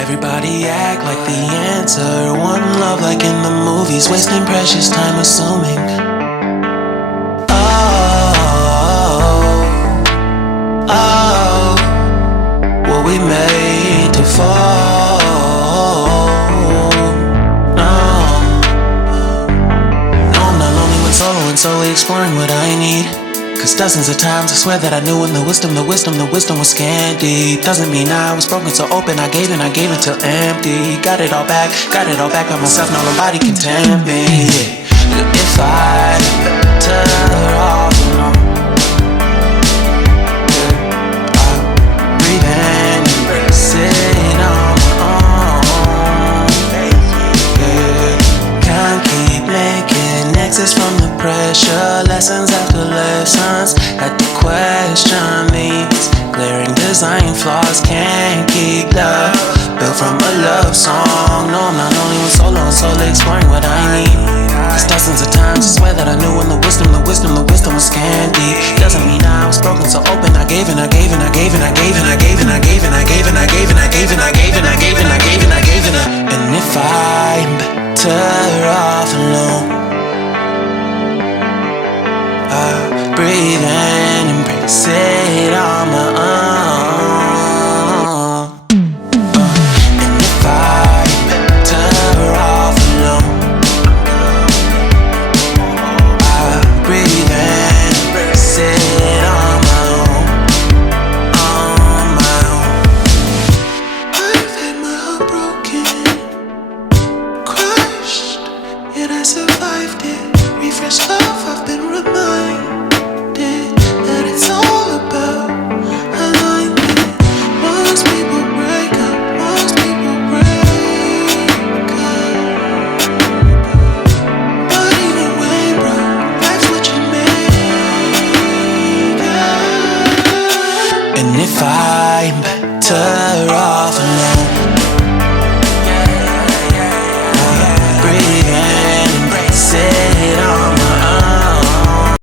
Everybody act like the answer. One love like in the movies, wasting precious time assuming. Oh, were we made to fall? No, I'm not lonely when solo and solely exploring what I need. Cause dozens of times I swear that I knew when the wisdom was scanty. Doesn't mean I was broken so open, I gave until empty. Got it all back by myself, now nobody can tempt me. If I better off alone, I'll breathe and embrace it on my own. Can't keep making exits from the pressure. Lessons after lessons, had to question these glaring design flaws. Can't keep love built from a love song. No, I'm not only when solo and solely exploring what I need. Cause dozens of times I swear that I knew when the wisdom was scanty. Doesn't mean I was broken so open, I gave and I gave and I gave and I gave and I gave and I gave and I gave and I gave and I gave and I gave and I gave and I gave and I gave and I. And if I'm better off alone, I breathe and embrace it on my own. And if I'm better off alone, I breathe and embrace it on my own. On my own. I've had my heart broken, crushed, yet I survived it. Refreshed love, I've been reminded that it's all about alignment. Most people break up, most people break up. But either way, bro, life's what you make it. And if I'm better off